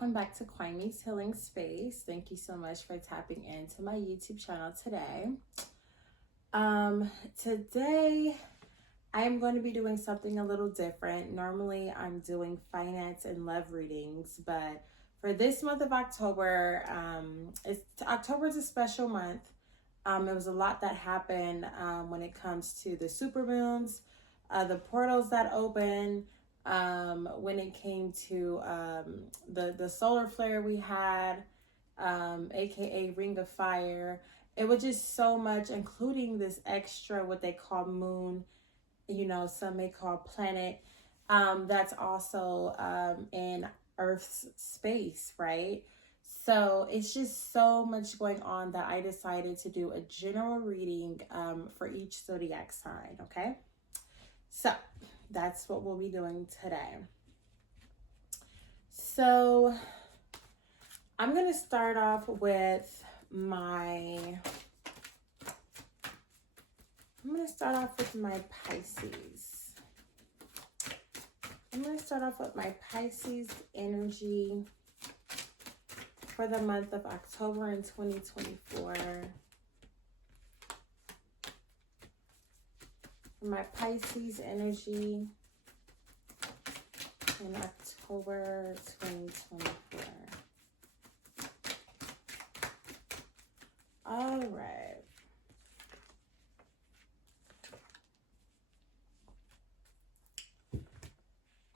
welcome back to Kwaime's Healing Space. Thank you so much for tapping into my YouTube channel today. Today I am going to be doing something a little different. Normally I'm doing finance and love readings, but for this month of October, October's a special month. It was a lot that happened when it comes to the supermoons, the portals that open, when it came to the solar flare we had, aka Ring of Fire. It was just so much, including this extra what they call moon, some may call planet, that's also in Earth's space, right? So it's just so much going on that I decided to do a general reading for each zodiac sign, okay? So that's what we'll be doing today. So I'm going to start off with my Pisces. I'm going to start off with my Pisces energy for the month of October in 2024. My Pisces energy in October 2024. All right.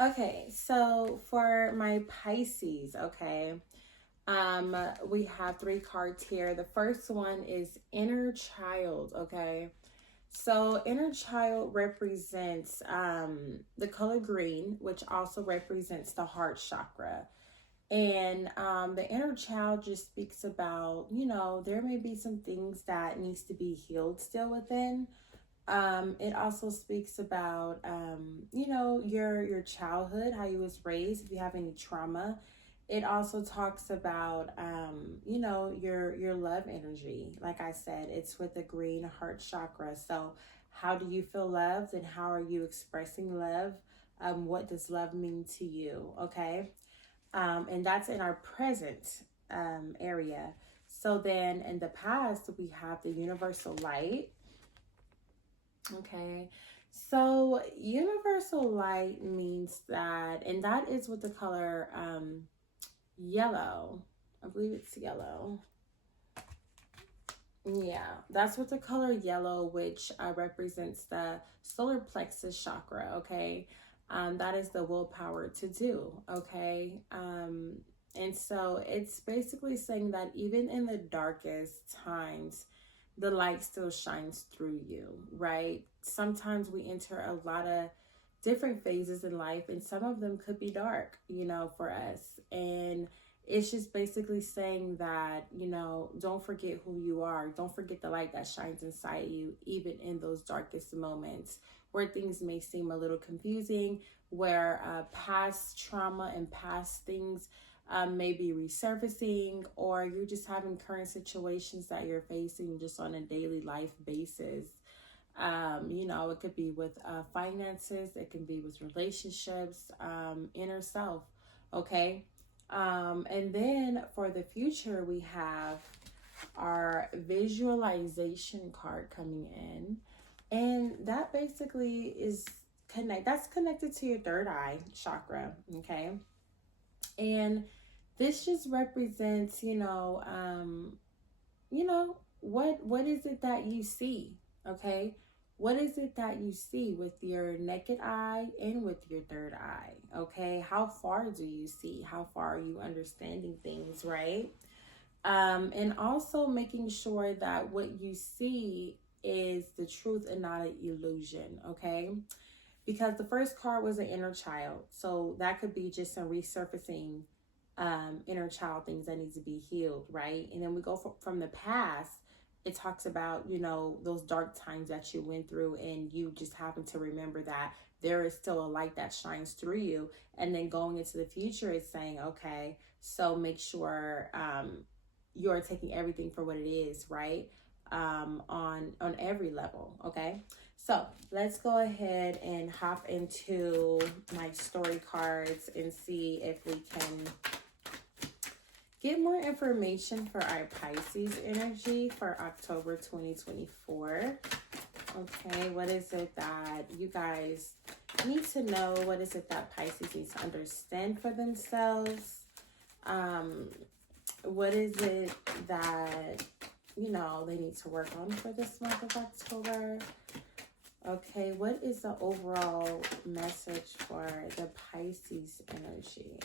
Okay, so for my Pisces, okay, we have 3 cards here. The first one is Inner Child, okay? So inner child represents the color green, which also represents the heart chakra. And the inner child just speaks about, there may be some things that needs to be healed still within. It also speaks about, your childhood, how you was raised, if you have any trauma. It also talks about, your love energy. Like I said, it's with the green heart chakra. So how do you feel loved and how are you expressing love? What does love mean to you? Okay. And that's in our present area. So then in the past, we have the universal light. Okay. So universal light means that, and that is with the color, yellow. I believe it's yellow. Yeah, that's with the color yellow, which represents the solar plexus chakra, okay? That is the willpower to do, okay? And so it's basically saying that even in the darkest times, the light still shines through you, right? Sometimes we enter a lot of different phases in life, and some of them could be dark, for us. And it's just basically saying that, don't forget who you are. Don't forget the light that shines inside you, even in those darkest moments where things may seem a little confusing, where past trauma and past things may be resurfacing, or you're just having current situations that you're facing just on a daily life basis. It could be with finances, it can be with relationships, inner self, okay? And then for the future, we have our visualization card coming in, and that basically is that's connected to your third eye chakra, okay? And this just represents, what is it that you see, okay? What is it that you see with your naked eye and with your third eye, okay? How far do you see? How far are you understanding things, right? And also making sure that what you see is the truth and not an illusion, okay? Because the first card was an inner child. So that could be just some resurfacing inner child things that need to be healed, right? And then we go from the past. It talks about, those dark times that you went through, and you just happen to remember that there is still a light that shines through you. And then going into the future, it's saying, okay, so make sure you're taking everything for what it is, right? On every level, okay? So let's go ahead and hop into my story cards and see if we can get more information for our Pisces energy for October 2024. Okay, what is it that you guys need to know? What is it that Pisces needs to understand for themselves? What is it that, you know, they need to work on for this month of October? Okay, what is the overall message for the Pisces energy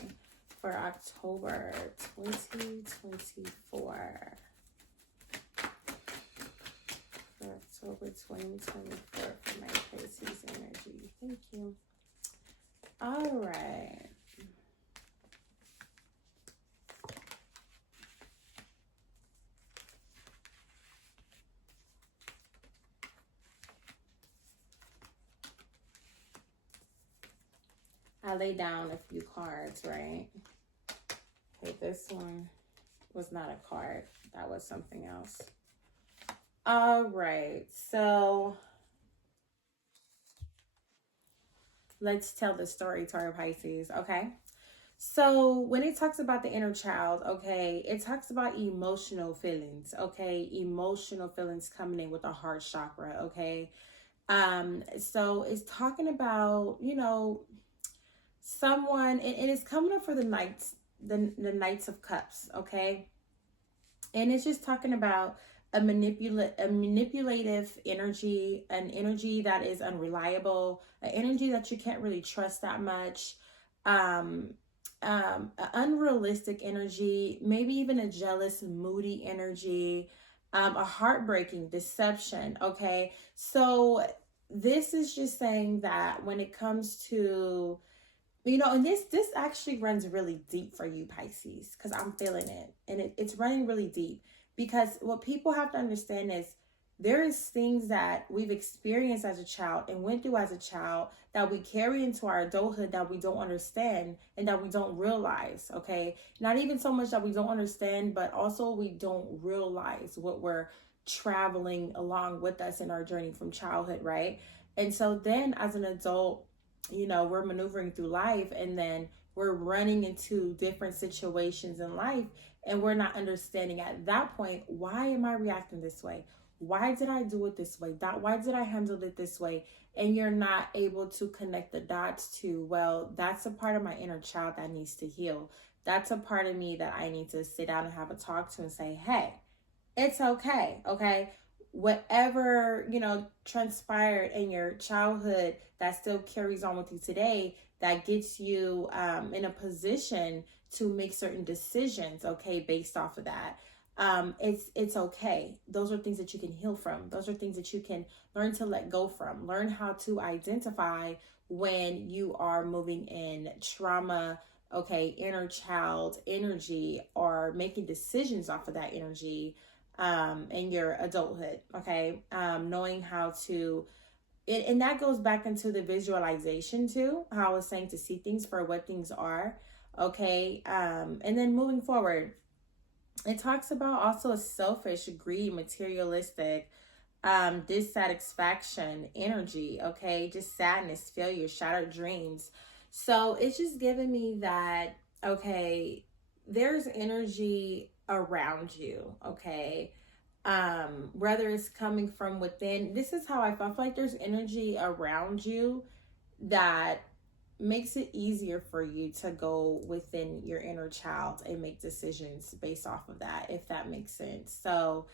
for October 2024? October 2024 for my Pisces energy. Thank you. All right. I laid down a few cards, right? Okay, this one was not a card. That was something else. All right, so let's tell the story to our Pisces, okay? So when it talks about the inner child, okay, it talks about emotional feelings, okay? Emotional feelings coming in with the heart chakra, okay? So it's talking about, you know, someone, and it's coming up for the Knights, the Knights of Cups, okay? And it's just talking about a manipulative energy, an energy that is unreliable, an energy that you can't really trust that much, an unrealistic energy, maybe even a jealous, moody energy, a heartbreaking deception. Okay, so this is just saying that when it comes to, you know, and this actually runs really deep for you, Pisces, because I'm feeling it. And it's running really deep. Because what people have to understand is there is things that we've experienced as a child and went through as a child that we carry into our adulthood that we don't understand and that we don't realize, okay? Not even so much that we don't understand, but also we don't realize what we're traveling along with us in our journey from childhood, right? And so then as an adult, you know, we're maneuvering through life, and then we're running into different situations in life, and we're not understanding at that point, why am I reacting this way? Why did I do it this way? Why did I handle it this way? And you're not able to connect the dots to, well, that's a part of my inner child that needs to heal. That's a part of me that I need to sit down and have a talk to and say, hey, it's okay, okay? Whatever, you know, transpired in your childhood that still carries on with you today, that gets you in a position to make certain decisions, okay, based off of that. It's okay. Those are things that you can heal from. Those are things that you can learn to let go from. Learn how to identify when you are moving in trauma, okay, inner child energy, or making decisions off of that energy in your adulthood, okay? Knowing how to, and that goes back into the visualization too, how I was saying to see things for what things are, okay? And then moving forward, it talks about also a selfish, greedy, materialistic, dissatisfaction, energy, okay? Just sadness, failure, shattered dreams. So it's just giving me that, okay, there's energy around you, okay? Whether it's coming from within, this is how I feel like there's energy around you that makes it easier for you to go within your inner child and make decisions based off of that, if that makes sense. So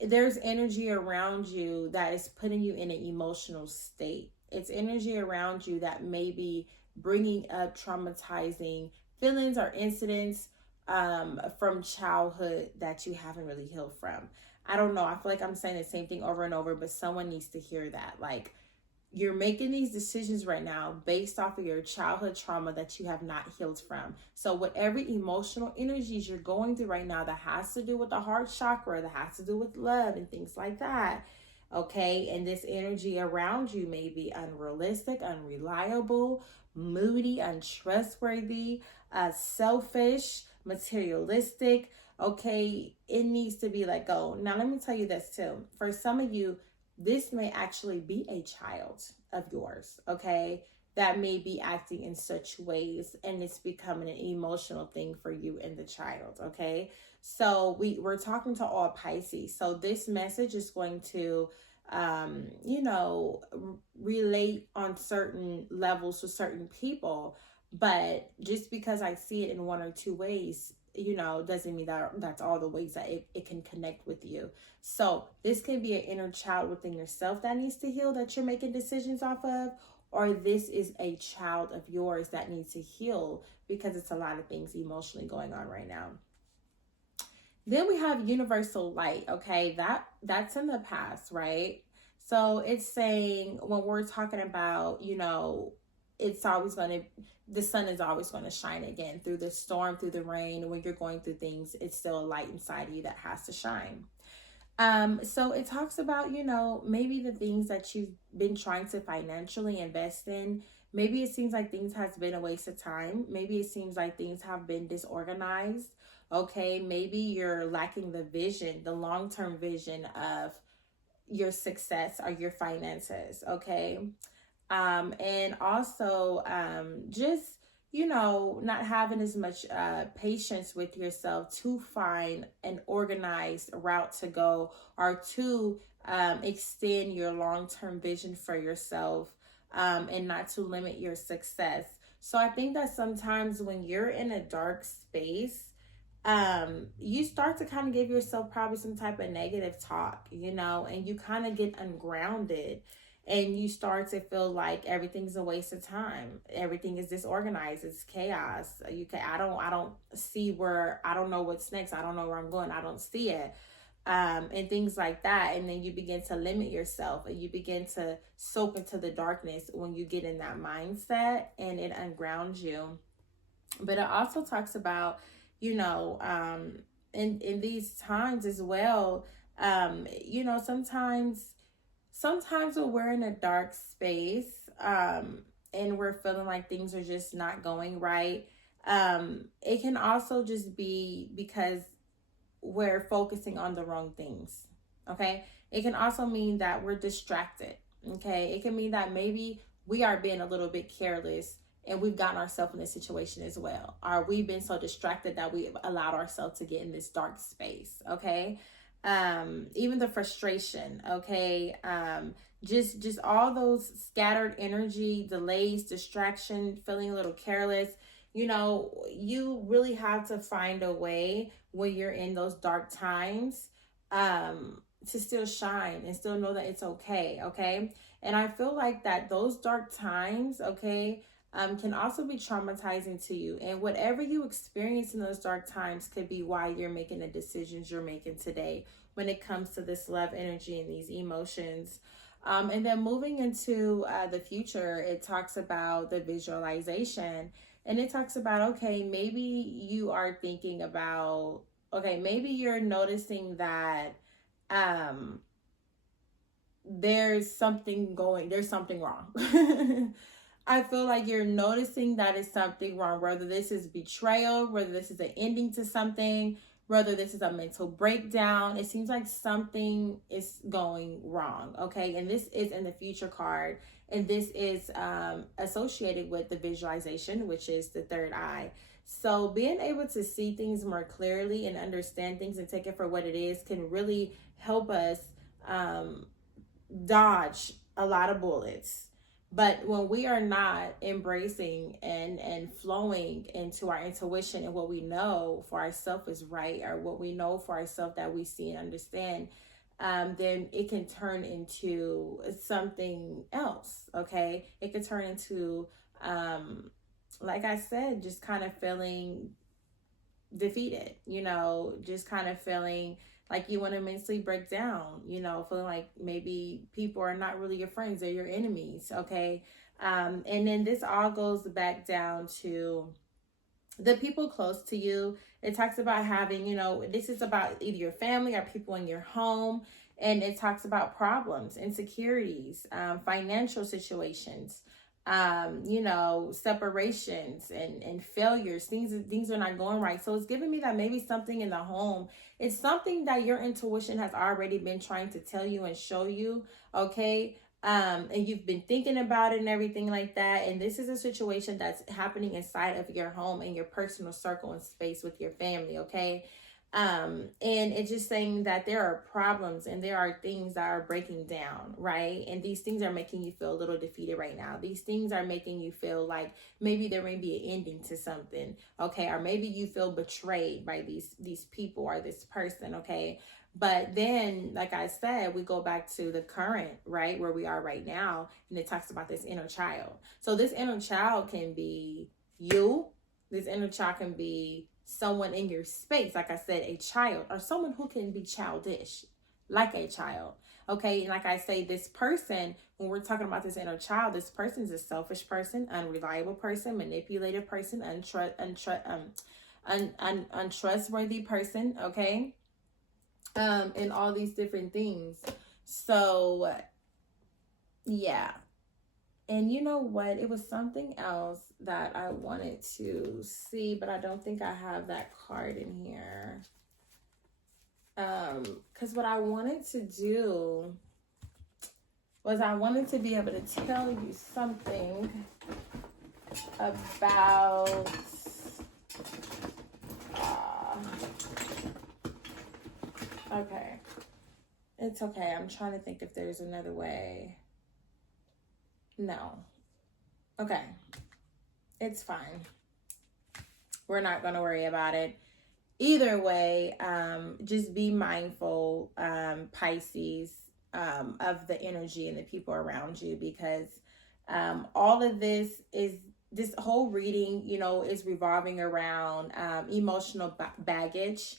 there's energy around you that is putting you in an emotional state. It's energy around you that may be bringing up traumatizing feelings or incidents from childhood that you haven't really healed from. I don't know. I feel like I'm saying the same thing over and over, but someone needs to hear that. Like, you're making these decisions right now based off of your childhood trauma that you have not healed from. So whatever emotional energies you're going through right now that has to do with the heart chakra, that has to do with love and things like that, okay? And this energy around you may be unrealistic, unreliable, moody, untrustworthy, selfish, materialistic, okay? It needs to be let go. Now, let me tell you this too. For some of you, this may actually be a child of yours, okay? that may be acting in such ways, and it's becoming an emotional thing for you and the child. Okay, so we're talking to all Pisces, so this message is going to you know, relate on certain levels to certain people, but just because I see it in one or two ways, you know, doesn't mean that that's all the ways that it can connect with you. So this can be an inner child within yourself that needs to heal, that you're making decisions off of, or this is a child of yours that needs to heal because it's a lot of things emotionally going on right now. Then we have universal light. Okay, that's in the past, right? So it's saying when we're talking about, you know, it's always going to, the sun is always going to shine again through the storm, through the rain. When you're going through things, it's still a light inside of you that has to shine. So it talks about, you know, maybe the things that you've been trying to financially invest in. Maybe it seems like things has been a waste of time. Maybe it seems like things have been disorganized. Okay, maybe you're lacking the vision, the long-term vision of your success or your finances. Okay, and also just, you know, not having as much patience with yourself to find an organized route to go, or to extend your long-term vision for yourself, and not to limit your success. So I think that sometimes when you're in a dark space, you start to kind of give yourself probably some type of negative talk, you know, and you kind of get ungrounded, and you start to feel like everything's a waste of time. Everything is disorganized. It's chaos. I don't see where, I don't know what's next. I don't know where I'm going. I don't see it. And things like that. And then you begin to limit yourself, and you begin to soak into the darkness when you get in that mindset, and it ungrounds you. But it also talks about, you know, in these times as well, you know, sometimes when we're in a dark space, and we're feeling like things are just not going right, it can also just be because we're focusing on the wrong things. Okay, it can also mean that we're distracted. Okay, it can mean that maybe we are being a little bit careless, and we've gotten ourselves in this situation as well, or we've been so distracted that we've allowed ourselves to get in this dark space. Okay, even the frustration. Okay, just all those scattered energy, delays, distraction, feeling a little careless. You know, you really have to find a way when you're in those dark times, to still shine and still know that it's okay. Okay, and I feel like that those dark times, okay, can also be traumatizing to you. And whatever you experience in those dark times could be why you're making the decisions you're making today when it comes to this love energy and these emotions. And then moving into the future, it talks about the visualization. And it talks about, okay, maybe you are thinking about, okay, maybe you're noticing that there's something wrong. I feel like you're noticing that is something wrong, whether this is betrayal, whether this is an ending to something, whether this is a mental breakdown. It seems like something is going wrong, okay? And this is in the future card, and this is associated with the visualization, which is the third eye. So being able to see things more clearly and understand things and take it for what it is can really help us dodge a lot of bullets. But when we are not embracing and flowing into our intuition and what we know for ourselves is right, or what we know for ourselves that we see and understand, then it can turn into something else. Okay, it could turn into, like I said, just kind of feeling defeated, you know, just kind of feeling like you want to mentally break down, you know, feeling like maybe people are not really your friends, they're your enemies. Okay, and then this all goes back down to the people close to you. It talks about having, you know, this is about either your family or people in your home, and it talks about problems, insecurities, financial situations, you know, separations and failures. Things are not going right. So it's giving me that maybe something in the home, it's something that your intuition has already been trying to tell you and show you. Okay, and you've been thinking about it and everything like that. And this is a situation that's happening inside of your home and your personal circle and space with your family, okay? And it's just saying that there are problems and there are things that are breaking down, right? And these things are making you feel a little defeated right now. These things are making you feel like maybe there may be an ending to something, okay? Or maybe you feel betrayed by these people or this person, okay? But then, like I said, we go back to the current, right, where we are right now, and it talks about this inner child. So this inner child can be you. This inner child can be someone in your space, like I said, a child, or someone who can be childish, like a child. Okay, and like I say, this person, when we're talking about this inner child, this person is a selfish person, unreliable person, manipulative person, untrustworthy person, okay? And all these different things. So yeah. And you know what? It was something else that I wanted to see, but I don't think I have that card in here. Because what I wanted to do was I wanted to be able to tell you something about okay. It's okay. I'm trying to think if there's another way. No. Okay. It's fine. We're not going to worry about it. Either way, just be mindful, Pisces, of the energy and the people around you, because all of this whole reading, you know, is revolving around emotional baggage,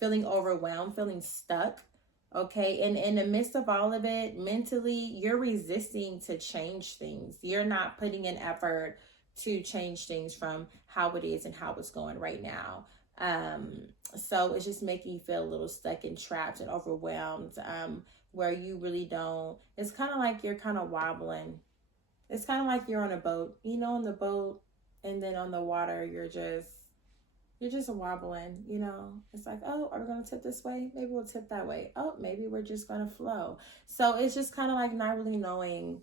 feeling overwhelmed, feeling stuck. Okay, and in the midst of all of it, mentally, you're resisting to change things. You're not putting in effort to change things from how it is and how it's going right now. So it's just making you feel a little stuck and trapped and overwhelmed, where you really don't. It's kind of like you're kind of wobbling. It's kind of like you're on a boat, you know, on the boat, and then on the water, you're just wobbling, you know. It's like, oh, are we going to tip this way? Maybe we'll tip that way. Oh, maybe we're just going to flow. So it's just kind of like not really knowing,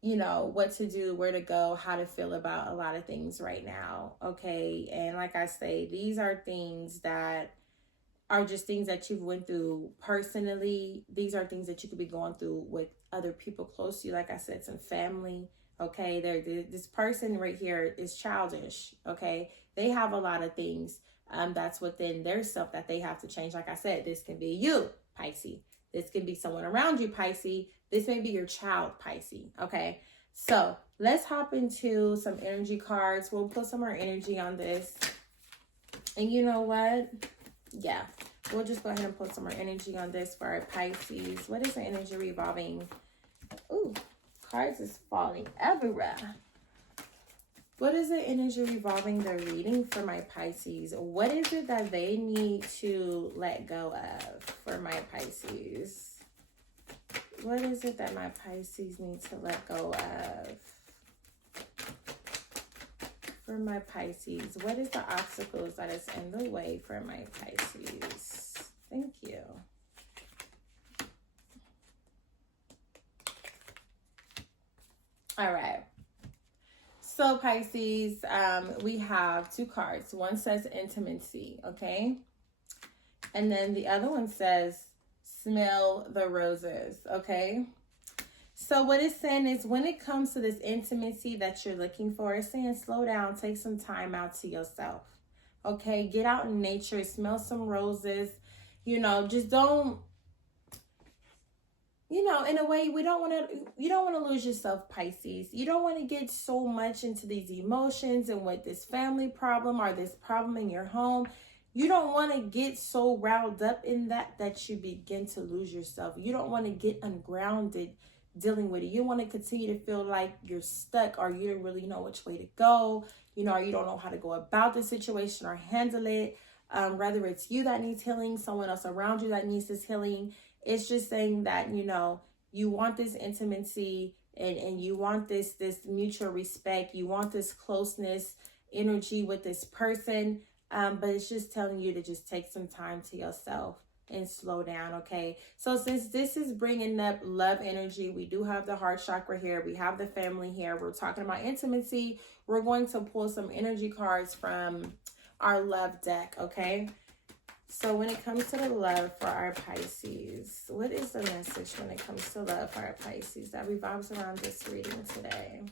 you know, what to do, where to go, how to feel about a lot of things right now. Okay. And like I say, these are things that are just things that you've went through personally. These are things that you could be going through with other people close to you. Like I said, some family. Okay. This person right here is childish. Okay. They have a lot of things that's within their self that they have to change. Like I said, this can be you, Pisces. This can be someone around you, Pisces. This may be your child, Pisces. Okay, so let's hop into some energy cards. We'll put some more energy on this. And you know what? Yeah, we'll just go ahead and put some more energy on this for our Pisces. What is the energy revolving? Ooh, cards is falling everywhere. What is the energy revolving the reading for my Pisces? What is it that they need to let go of for my Pisces? What is it that my Pisces need to let go of? For my Pisces, what is the obstacles that is in the way for my Pisces? Thank you. All right. So Pisces, we have two cards. One says intimacy, okay? And then the other one says smell the roses, okay? So what it's saying is when it comes to this intimacy that you're looking for, it's saying slow down, take some time out to yourself, okay? Get out in nature, smell some roses, you know, just don't, you know, in a way, you don't want to lose yourself, Pisces. You don't want to get so much into these emotions and with this family problem or this problem in your home. You don't want to get so riled up in that you begin to lose yourself. You don't want to get ungrounded dealing with it. You want to continue to feel like you're stuck or you don't really know which way to go, you know, or you don't know how to go about the situation or handle it. Whether it's you that needs healing, someone else around you that needs this healing. It's just saying that, you know, you want this intimacy and you want this mutual respect. You want this closeness energy with this person. But it's just telling you to just take some time to yourself. and slow down, okay? So since this is bringing up love energy, we do have the heart chakra here. We have the family here. We're talking about intimacy. We're going to pull some energy cards from our love deck, okay? So when it comes to the love for our Pisces, what is the message when it comes to love for our Pisces that revolves around this reading today?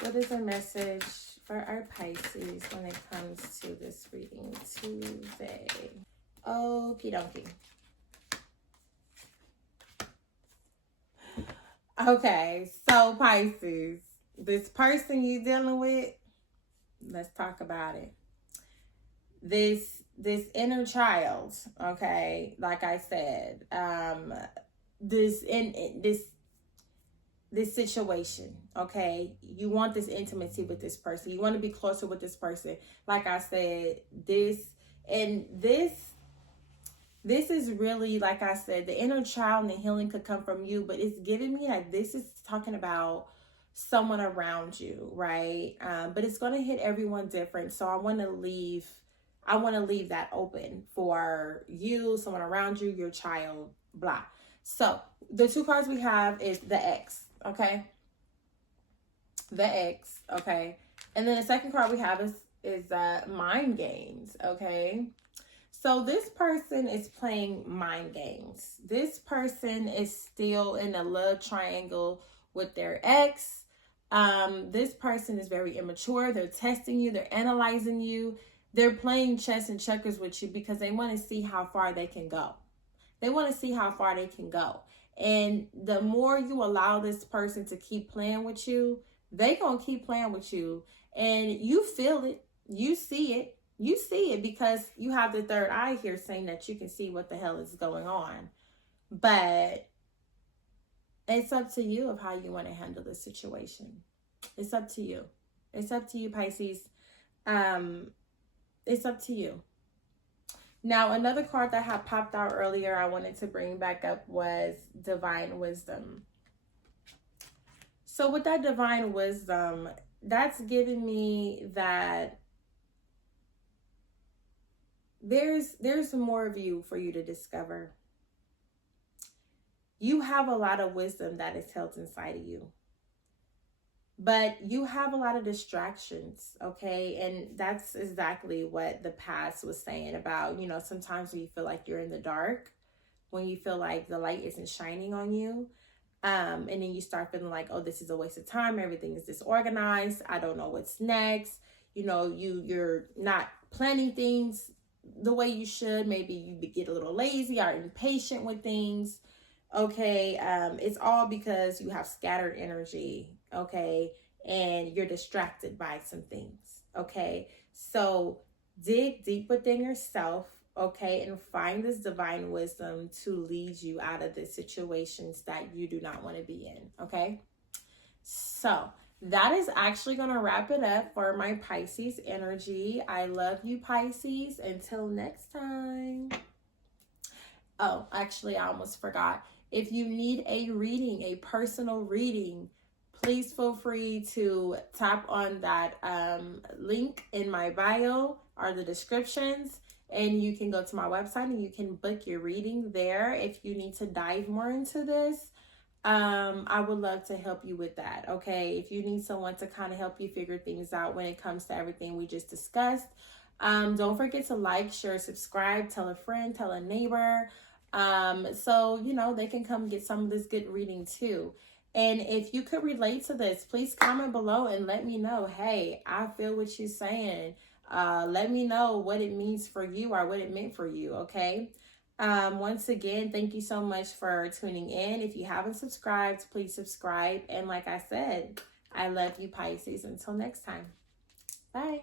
What is the message for our Pisces when it comes to this reading today? Okie dokie. Okay, so Pisces, this person you're dealing with, let's talk about it. This inner child, okay, like I said, this situation, okay, you want this intimacy with this person, you want to be closer with this person. Like I said, this is really, like I said, the inner child and the healing could come from you, but it's giving me like this is talking about someone around you, right? But it's going to hit everyone different. So I want to leave that open for you, someone around you, your child, blah. So the two cards we have is the X, okay? The X, okay? And then the second card we have is mind games, okay? So this person is playing mind games. This person is still in a love triangle with their ex. This person is very immature. They're testing you. They're analyzing you. They're playing chess and checkers with you because they want to see how far they can go. They want to see how far they can go. And the more you allow this person to keep playing with you, they going to keep playing with you. And you feel it. You see it. You see it because you have the third eye here saying that you can see what the hell is going on. But it's up to you of how you want to handle the situation. It's up to you. It's up to you, Pisces. It's up to you. Now, another card that had popped out earlier I wanted to bring back up was Divine Wisdom. So with that Divine Wisdom, that's giving me that there's more of you for you to discover. You have a lot of wisdom that is held inside of you. But you have a lot of distractions, okay? And that's exactly what the past was saying about, you know, sometimes when you feel like you're in the dark, when you feel like the light isn't shining on you, and then you start feeling like, oh, this is a waste of time. Everything is disorganized. I don't know what's next. You know, you're not planning things the way you should. Maybe you get a little lazy or impatient with things. Okay, it's all because you have scattered energy, okay, and you're distracted by some things, okay? So dig deep within yourself, okay, and find this divine wisdom to lead you out of the situations that you do not want to be in, okay? So that is actually going to wrap it up for my Pisces energy. I love you, Pisces. Until next time. Oh, actually, I almost forgot. If you need a reading, a personal reading, please feel free to tap on that link in my bio or the descriptions, and you can go to my website and you can book your reading there. If you need to dive more into this, I would love to help you with that, okay? If you need someone to kind of help you figure things out when it comes to everything we just discussed, don't forget to like, share, subscribe, tell a friend, tell a neighbor, so, you know, they can come get some of this good reading too. And if you could relate to this, please comment below and let me know, hey, I feel what you're saying. Let me know what it means for you or what it meant for you, okay? Once again, thank you so much for tuning in. If you haven't subscribed, please subscribe. And like I said, I love you, Pisces. Until next time. Bye.